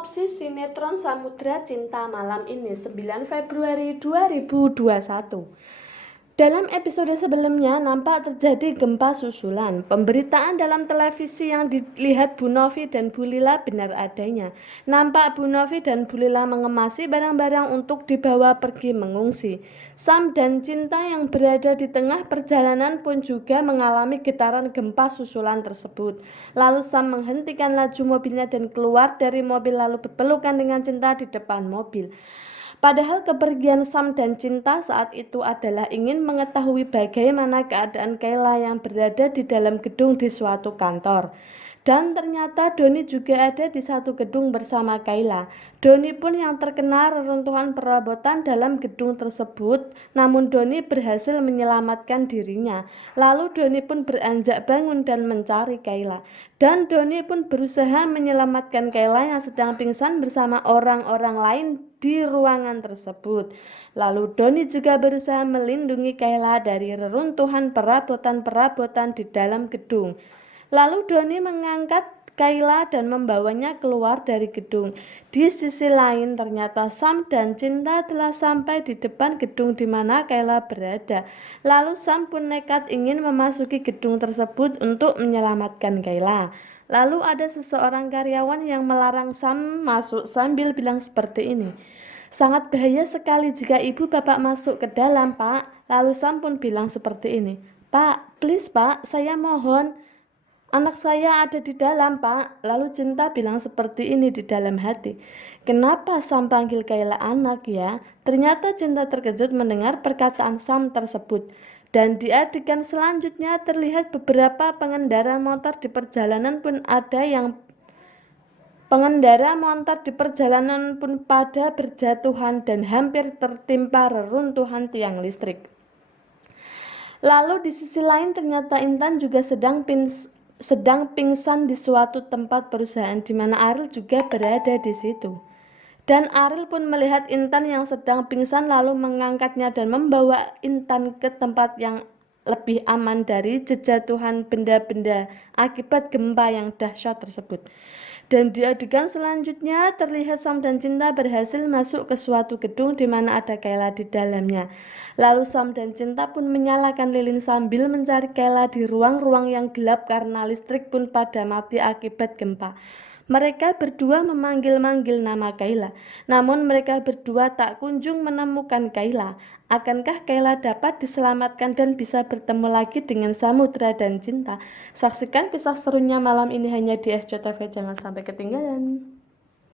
Sinopsis sinetron Samudra Cinta malam ini 9 Februari 2021. Dalam episode sebelumnya nampak terjadi gempa susulan. Pemberitaan dalam televisi yang dilihat Bu Novi dan Bu Lila benar adanya. Nampak Bu Novi dan Bu Lila mengemasi barang-barang untuk dibawa pergi mengungsi. Sam dan Cinta yang berada di tengah perjalanan pun juga mengalami getaran gempa susulan tersebut. Lalu Sam menghentikan laju mobilnya dan keluar dari mobil lalu berpelukan dengan Cinta di depan mobil. Padahal kepergian Sam dan Cinta saat itu adalah ingin mengetahui bagaimana keadaan Kayla yang berada di dalam gedung di suatu kantor. Dan ternyata Doni juga ada di satu gedung bersama Kayla. Doni pun yang terkena reruntuhan perabotan dalam gedung tersebut, namun Doni berhasil menyelamatkan dirinya. Lalu Doni pun beranjak bangun dan mencari Kayla. Dan Doni pun berusaha menyelamatkan Kayla yang sedang pingsan bersama orang-orang lain di ruangan tersebut. Lalu Doni juga berusaha melindungi Kayla dari reruntuhan perabotan-perabotan di dalam gedung. Lalu Doni mengangkat Kayla dan membawanya keluar dari gedung. Di sisi lain ternyata Sam dan Cinta telah sampai di depan gedung di mana Kayla berada. Lalu Sam pun nekat ingin memasuki gedung tersebut untuk menyelamatkan Kayla. Lalu ada seseorang karyawan yang melarang Sam masuk sambil bilang seperti ini. "Sangat bahaya sekali jika ibu bapak masuk ke dalam, Pak." Lalu Sam pun bilang seperti ini. "Pak, please Pak, saya mohon. Anak saya ada di dalam, Pak." Lalu Cinta bilang seperti ini di dalam hati. Kenapa Sam panggil Kayla anak ya? Ternyata Cinta terkejut mendengar perkataan Sam tersebut. Dan di adegan selanjutnya terlihat beberapa pengendara motor di perjalanan pun pada berjatuhan dan hampir tertimpa reruntuhan tiang listrik. Lalu di sisi lain ternyata Intan juga sedang pingsan di suatu tempat perusahaan di mana Ariel juga berada di situ. Dan Ariel pun melihat Intan yang sedang pingsan lalu mengangkatnya dan membawa Intan ke tempat yang lebih aman dari jejatuhan benda-benda akibat gempa yang dahsyat tersebut. Dan di adegan selanjutnya terlihat Sam dan Cinta berhasil masuk ke suatu gedung di mana ada Kayla di dalamnya. Lalu Sam dan Cinta pun menyalakan lilin sambil mencari Kayla di ruang-ruang yang gelap karena listrik pun pada mati akibat gempa. Mereka berdua memanggil-manggil nama Kayla, namun mereka berdua tak kunjung menemukan Kayla. Akankah Kayla dapat diselamatkan dan bisa bertemu lagi dengan Samudra dan Cinta? Saksikan kisah serunya malam ini hanya di SCTV, jangan sampai ketinggalan.